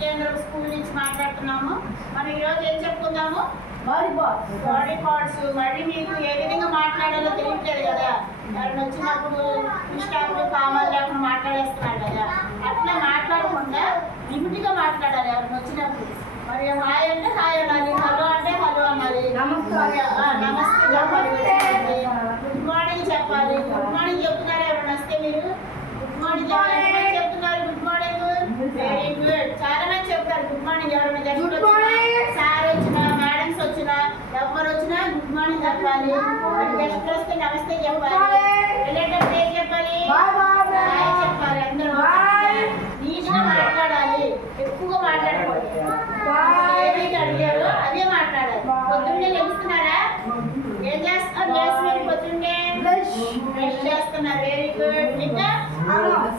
కేంద్రం స్కూల్ నుంచి మాట్లాడుతున్నాము. మనం ఈరోజు ఏం చెప్పుకుందాము? Body parts. మళ్ళీ మీకు ఏ విధంగా మాట్లాడాలో తెలియట్లేదు కదా, ఎవరిని వచ్చినప్పుడు ఇష్టాలు కామాలు లేకుండా మాట్లాడేస్తున్నారు కదా, అట్లా మాట్లాడకుండా లిమిట్గా మాట్లాడాలి ఎవరిని వచ్చినప్పుడు. మరి హాయ్ అంటే హాయ్ అనాలి, హలో అంటే హలో అనాలి, నమస్తే చెప్పాలి, గుడ్ మార్నింగ్ చెప్పాలి. గుడ్ మార్నింగ్ చెప్తున్నారా ఎవరైనా వస్తే మీరు? గుడ్ మార్నింగ్ చెప్తున్నారు. Good morning, very good. చాలా మంది చెప్తారు గుడ్ మార్నింగ్. ఎవరైనా సార్ వచ్చినా మేడమ్స్ వచ్చినా ఎవరు వచ్చినా గుడ్ మార్నింగ్ చెప్పాలి. గెస్ట్ వస్తే నమస్తే చెప్పాలి. వెళ్ళేటప్పుడు ఏం చెప్పాలి? చెప్పాలి. అందరూ నీట్ గా మాట్లాడాలి, ఎక్కువగా మాట్లాడకూడదు. ఏదైతే అడిగారో అదే మాట్లాడాలి. పొద్దున్నే లెగుస్తున్నారా? ఏం చేస్తున్నారు? పొద్దున్నే బ్రష్ చేస్తున్నారు. Very good. ఇంకా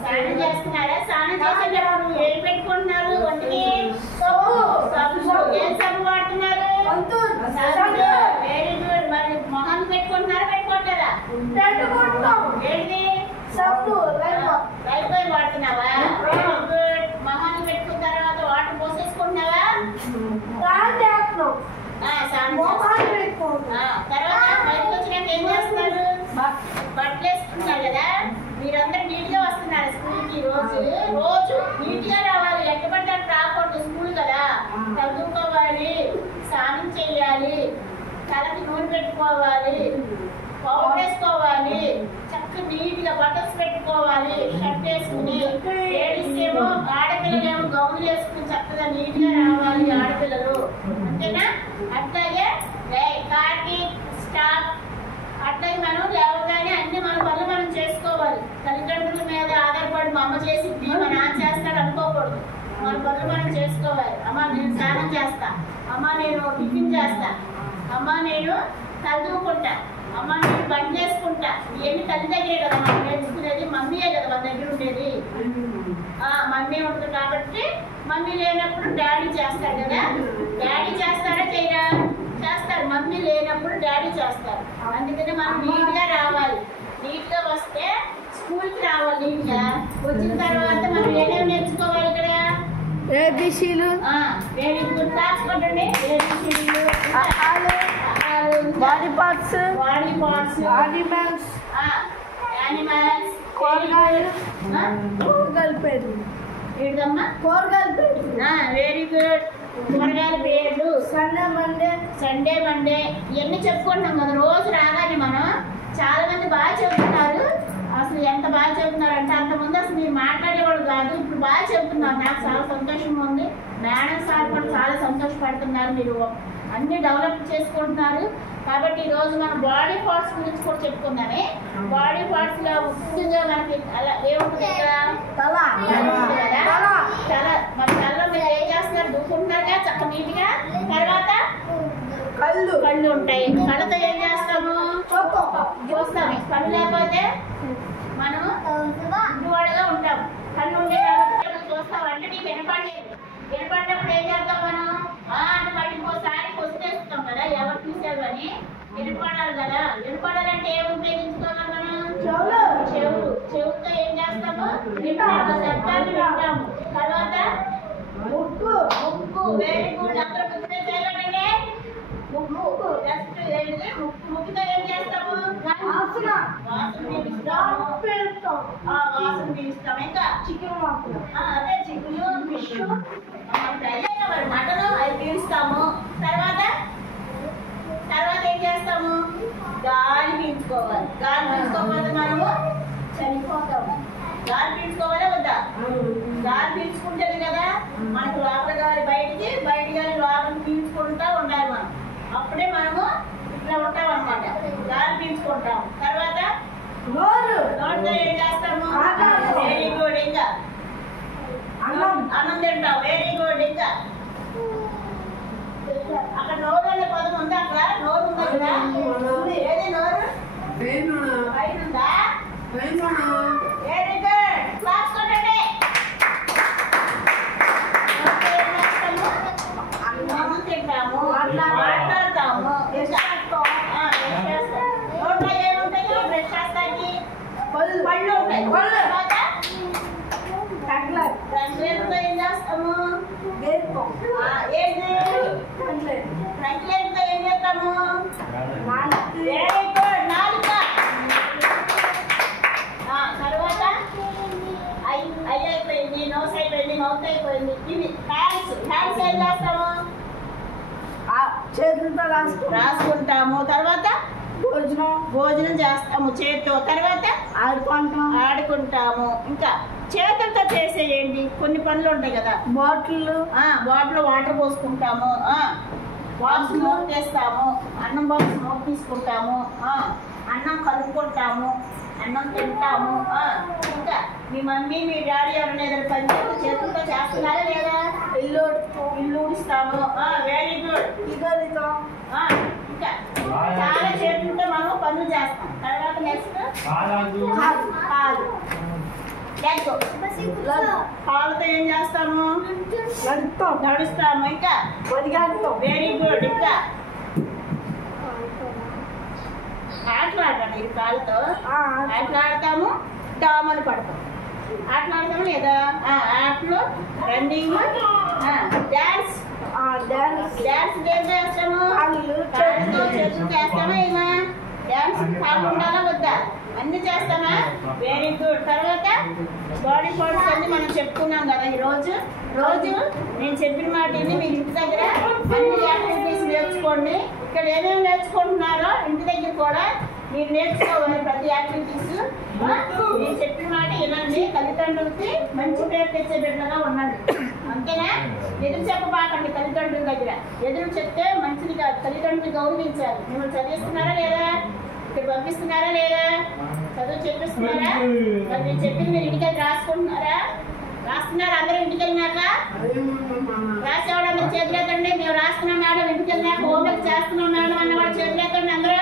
స్నానం చేస్తున్నారా? స్నానం చేసేటప్పుడు ఏం పెట్టుకుంటున్నారు? ఒంటికి సబ్బు. ఏం సబ్బు వాడుతున్నారు? Very good. మరి మొహం పెట్టుకుంటున్నారా పెట్టుకోవట్లేదా? ఏంటి సబ్బు? లైఫ్ బాయ్ వాడుతున్నావా? Very good. మొహాన్ని పెట్టుకున్న తర్వాత వాటర్ పోసేసుకుంటున్నావా? తర్వాత బయటకు వచ్చినాక ఏం చేస్తున్నారు? బట్టలు వేసుకుంటున్నారు కదా. మీరందరూ నీట్ గా వస్తున్నారు స్కూల్ కి. రోజు నీట్ గా రావాలి, ఎట్టబడ్డ రాకూడదు. స్కూల్ కదా, చదువుకోవాలి, స్నానం చేయాలి, తలకి నూనె పెట్టుకోవాలి, పౌడర్ వేసుకోవాలి, చక్కగా నీట్ గా బట్టర్స్ పెట్టుకోవాలి, షర్ట్ వేసుకుని. లేడీస్ ఏమో ఆడపిల్లలు ఏమో గౌన్లు వేసుకుని చక్కగా నీట్ గా రావాలి ఆడపిల్లలు, అంతేనా? అట్లాగే కాకి స్టాప్. అట్లాగే మనం లేవగానే అన్ని మన పనులు మనం చేసుకోవాలి. తల్లిదండ్రుల మీద ఆధారపడి మా అమ్మ చేసింది మా నాన్న చేస్తాడు అనుకోకూడదు. మన పనులు మనం చేసుకోవాలి. అమ్మ నేను స్నానం చేస్తా, అమ్మ నేను టిఫిన్ చేస్తా, అమ్మ నేను చదువుకుంటా, అమ్మ నేను పని చేసుకుంటా. ఇవన్నీ తల్లి దగ్గరే కదా మనం నేర్చుకునేది, మమ్మీయే కదా మన దగ్గర ఉండేది. మమ్మీ ఉంటుంది కాబట్టి మమ్మీ లేనప్పుడు డాడీ చేస్తాడు కదా. డాడీ చేస్తారా చేయరా? చేస్తారు. మమ్మీ లేనప్పుడు డాడీ చేస్తారు. అందుకని మనం నీట్ గా రావాలి. నీట్ గా వస్తే స్కూల్ కి రావాలి. నీట్ గా వచ్చిన తర్వాత మనం ఏమేమి నేర్చుకోవాలి ఇక్కడ? ఏబిసిలు. Very good. రాసుకోండి. ఏబిసిలు, బాడీ పార్ట్స్, యానిమల్స్, కూరగాయల పేర్లు. ఏంటమ్మా? కూరగాయల పేర్లు. Very good. కూరగాయల పేర్లు. సండే మండే ఇవన్నీ చెప్పుకుంటున్నాం కదా రోజు రాగానే మనం. చాలా మంది బాగా చెబుతున్నారు. అసలు ఎంత బాగా చెబుతున్నారు అంటే అంతకుముందు అసలు మీరు మాట్లాడేవాడు కాదు, ఇప్పుడు బాగా చెబుతున్నారు. నాకు చాలా సంతోషంగా ఉంది. మేడం సార్ కూడా చాలా సంతోషపడుతున్నారు. మీరు అన్ని డెవలప్ చేసుకుంటున్నారు. కాబట్టి ఈ రోజు మనం బాడీ పార్ట్స్ గురించి కూడా చెప్పుకుందామే. బాడీ పార్ట్స్ లో ముఖ్యంగా మనకి అలా ఏముంటుంది కదా, తల. మన తలలో మీరు ఏం చేస్తున్నారు? దూకుంటున్నారుగా చక్క నీట్ గా. తర్వాత కళ్ళు ఉంటాయి. కళ్ళతో ఏం చేస్తాము? చూస్తాము. కళ్ళు లేకపోతే మనము ఇంటివాడుగా ఉంటాం. కళ్ళు ఉండే కాబట్టి చూస్తాం. అంటే నీకు వినపడినప్పుడు ఏం చేస్తాం మనం? అని బయటకు ఒకసారి వస్తేస్తాం కదా, ఎవరు చూసారు అని. వినపడాలి కదా. వినపడాలంటే ఏం ఉపయోగించుకోవాలి మనం? చెవుతో ఏం చేస్తాము? శబ్దాన్ని వింటాము. తర్వాత ముక్కు. Very good. అందరూ ముక్కు చేయాలంటే ముక్కుతో ఏం చేస్తాము? వాసన పీలుస్తాం. ఇంకా అదే చికెన్, ఫిష్, మటన్ అవి పీలుస్తాము. తర్వాత ఏం చేస్తాము? గాలి పీల్చుకోవాలి. గాలి పీల్చుకోకపోతే మనము చనిపోతాము. గాలి పీల్చుకోవాలా వద్దా? గాలి పీల్చుకుంటేది కదా మనకు లోపల గాలి బయటికి, బయట గాలి లోపల పీల్చుకుంటా ఉండాలి మనం. అప్పుడే మనము ఇట్లా ఉంటాం అన్నమాట. గాలి పీల్చుకుంటాం. తర్వాత నోటితో ఏం చేస్తాము? Very good. ఇంకా అన్నం తింటాం. Very good. ఇంకా అక్కడ నోరు అనే పదం ఉందా? అక్కడ నోరు ఉందా కదా? ఏది నోరు? పైన ఉందా? Very good. క్లాస్ కొట్టండి. అన్నం తింటాము, మాట్లాడతాము, నోట్లో ఏముంటాయి? బ్రష్ చేస్తాయి, పళ్ళు ఉంటాయి. తర్వాత ఏం చేస్తాము? ఏంటి ఫ్రంట్ లైన్ తో ఏం చేస్తాము? వెరీ గుడ్, నాలుక. తర్వాత ఐ అయిపోయింది, నోస్ అయిపోయింది, మౌత్ అయిపోయింది. ఇవి హ్యాండ్స్. హ్యాండ్స్ ఏం చేస్తాము? చేతులతో రాసుకుంటాము. తర్వాత భోజనం చేస్తాము చేతితో. తర్వాత ఆడుకుంటాము. ఇంకా చేతులతో చేసేయండి కొన్ని పనులు ఉంటాయి కదా. బాటిల్ వాటర్ పోసుకుంటాము. బాక్స్ నోట్ చేస్తాము. అన్నం బాక్స్ నోట్ తీసుకుంటాము. అన్నం కలుపుకుంటాము. అన్నం తింటాము. ఇంకా మీ మమ్మీ మీ డాడీ ఎవరైనా ఏదైనా పని చేతులతో చేస్తున్నారా లేదా? ఇల్లు ఊడిస్తాము. Very good. ఇంకా చాలా చేతులతో మనం పనులు చేస్తాం. తర్వాత నెక్స్ట్ కాళ్ళతో ఏం చేస్తాము? నడుస్తాము. ఇంకా వెరీ గుడ్. ఇంకా ఆటలాడతాము. ఇది కాళ్ళతో ఆటలాడతాము. డామలు పడతాం. ఆటలాడతాము లేదా? ఆటలు, రన్నింగ్, డాన్స్. డాన్స్ ఏం చేస్తాము? కాళ్ళతో చేతులు చేస్తామా? ఏమా డాన్స్ కాళ్ళు ఉండాలా వద్దా? అన్ని చేస్తామా? Very good. తర్వాత బాడీ పార్ట్స్ అన్ని మనం చెప్పుకున్నాం కదా. ఈ రోజు నేను చెప్పిన మాటని మీరు ఇంటి దగ్గర అన్ని యాక్టివిటీస్ నేర్చుకోండి. ఇక్కడ ఏమేమి నేర్చుకుంటున్నారో ఇంటి దగ్గర కూడా మీరు నేర్చుకోవాలి. ప్రతి యాక్టివిటీస్ నేను చెప్పిన మాట వినండి. తల్లిదండ్రులకి మంచి పేరు తెచ్చే బిడ్డగా ఉండండి. అంతేనా? ఎదురు చెప్పబాకండి తల్లిదండ్రుల దగ్గర. ఎదురు చెప్తే మంచిది కాదు. తల్లిదండ్రులు గౌరవించాలి. మిమ్మల్ని చదివిస్తున్నారా లేదా? ఇక్కడ పంపిస్తున్నారా లేదా? చదువు చెప్పిస్తున్నారా? మరి మీరు చెప్పింది మీరు ఇంటికి రాసుకుంటున్నారా? రాస్తున్నారు అందరూ ఇంటికి వెళ్ళినాక? రాసేవాడు అందరూ చేతులు ఎత్తండి. మేము రాస్తున్నాం మేడం. ఇంటికి వెళ్ళినాక హోంవర్క్ చేస్తున్నాం మేడం అన్నవాడు చేతులు ఎత్తండి అందరూ.